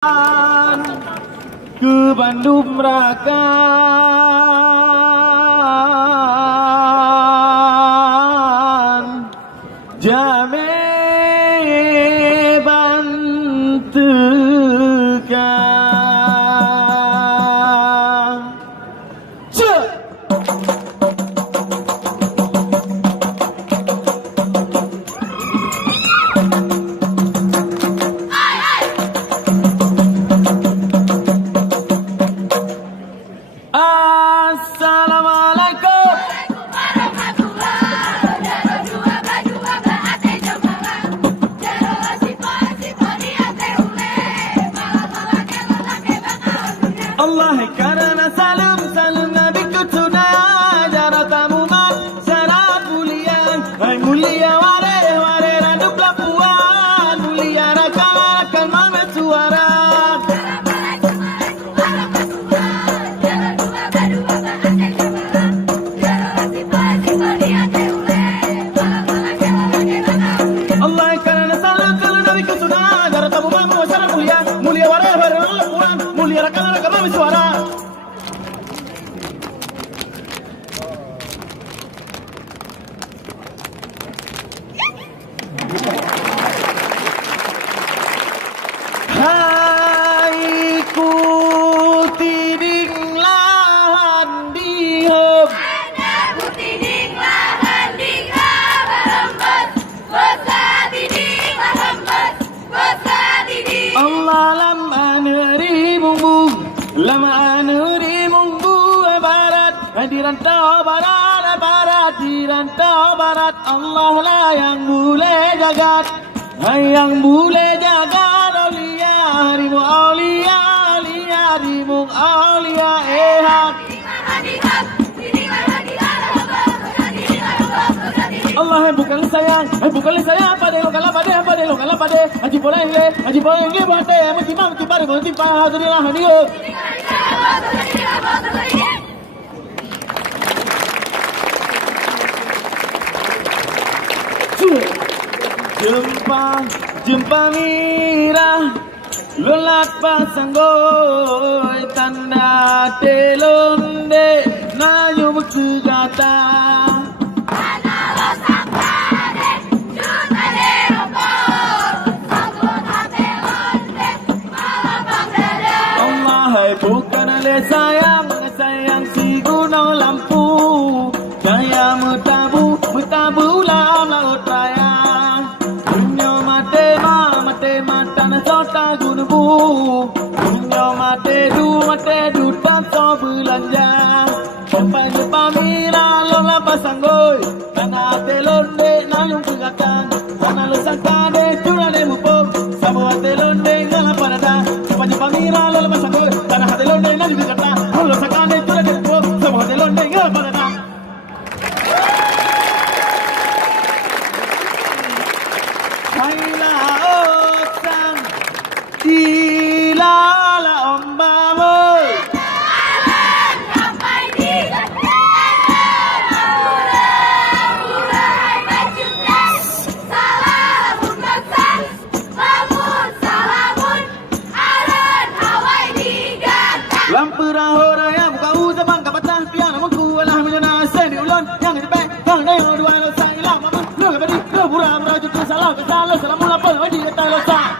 ke Bandung Raka, Jame bantukan. Assalamualaikum. Allah karena salam Nabi kutuna jaratamu mat syarat mulia, hai mulia ware raduk lapuan mulia rakan mama suara. Allah karena salam Nabi kutuna jaratamu mat syarat mulia ware raduk lapuan mulia rakan mama suara. Hai ku tiding lahan dihep, ku tiding lahan dihep, berembes besar tiding berembes besar tiding. Allah lama neri mungbu barat di rantau barat di rantau barat. Allah lah yang boleh jagat, yang boleh jagat. Harimu aulia, harimu aulia, Allah bukan sayang, pada lo kalah pada, haji boleh pada, mesti pada, mesti pada, hadilah hadir. Jumpa mira, lolat pasanggoy, tanda telonde, nayo magsugata. Allah hai bukan ale sayang si gunung lampu, saya mutabu lam laut raya. Mata na sota gunbu, punyo mate du tanto belanja. Sampai di pamira lola pasanggoy, tanah telonde nayung kegatan, tanah lo sangkade curale mupom, semua telonde ngala parada. Sampai di pamira lola pasanggoy, tanah telonde nayung kegatan, lo sangkade curale mupom, semua telonde ngala parada. Kaila otang dilala ombamo, Sampai di salamun besar, salamun aren hawai digantang. lampu rahora yang buka uza bangka patah piano mengku alah menyana seni ulon yang di back yang neo dua lo sang lama lo badi lo pura merajut salah salah salamun lapor wadi kata lo sang.